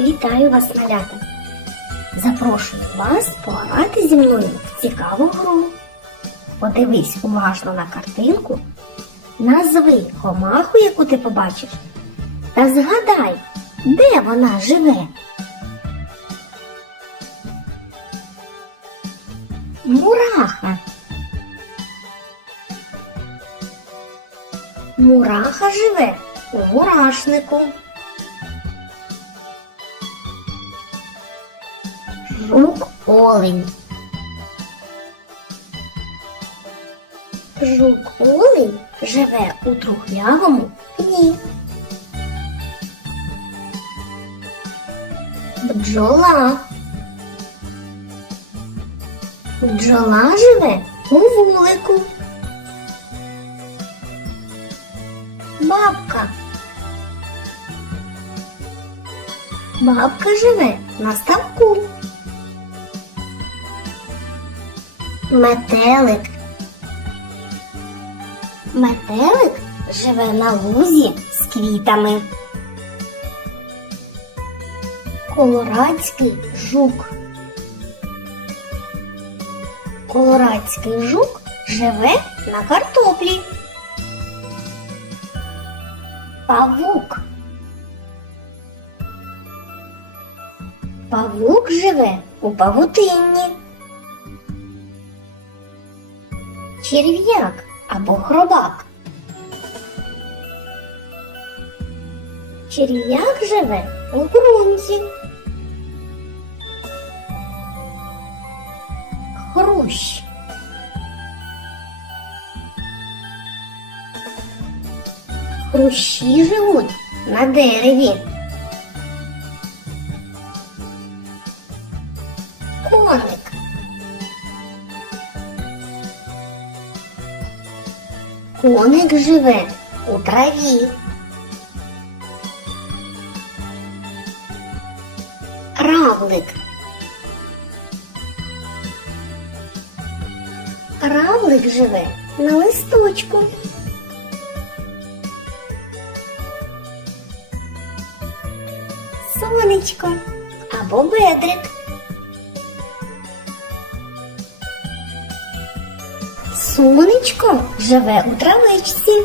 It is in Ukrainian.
Вітаю вас, малята! Запрошую вас пограти зі мною в цікаву гру. Подивись уважно на картинку, назви комаху, яку ти побачиш, та згадай, де вона живе. Мураха. Мураха живе у мурашнику. Жук олень. Жук олень живе у трухлявому пні. Бджола. Бджола живе у вулику. Бабка. Бабка живе на ставку. Метелик. Метелик живе на лузі з квітами. Колорадський жук. Колорадський жук живе на картоплі. Павук. Павук живе у павутинні. Черв'як або хробак. Черв'як живе у ґрунті. Хрущ. Хрущі живуть на дереві. Коник. Коник живе у траві. Равлик. Равлик живе на листочку. Сонечко або бедрик. Сонечко живе у травичці.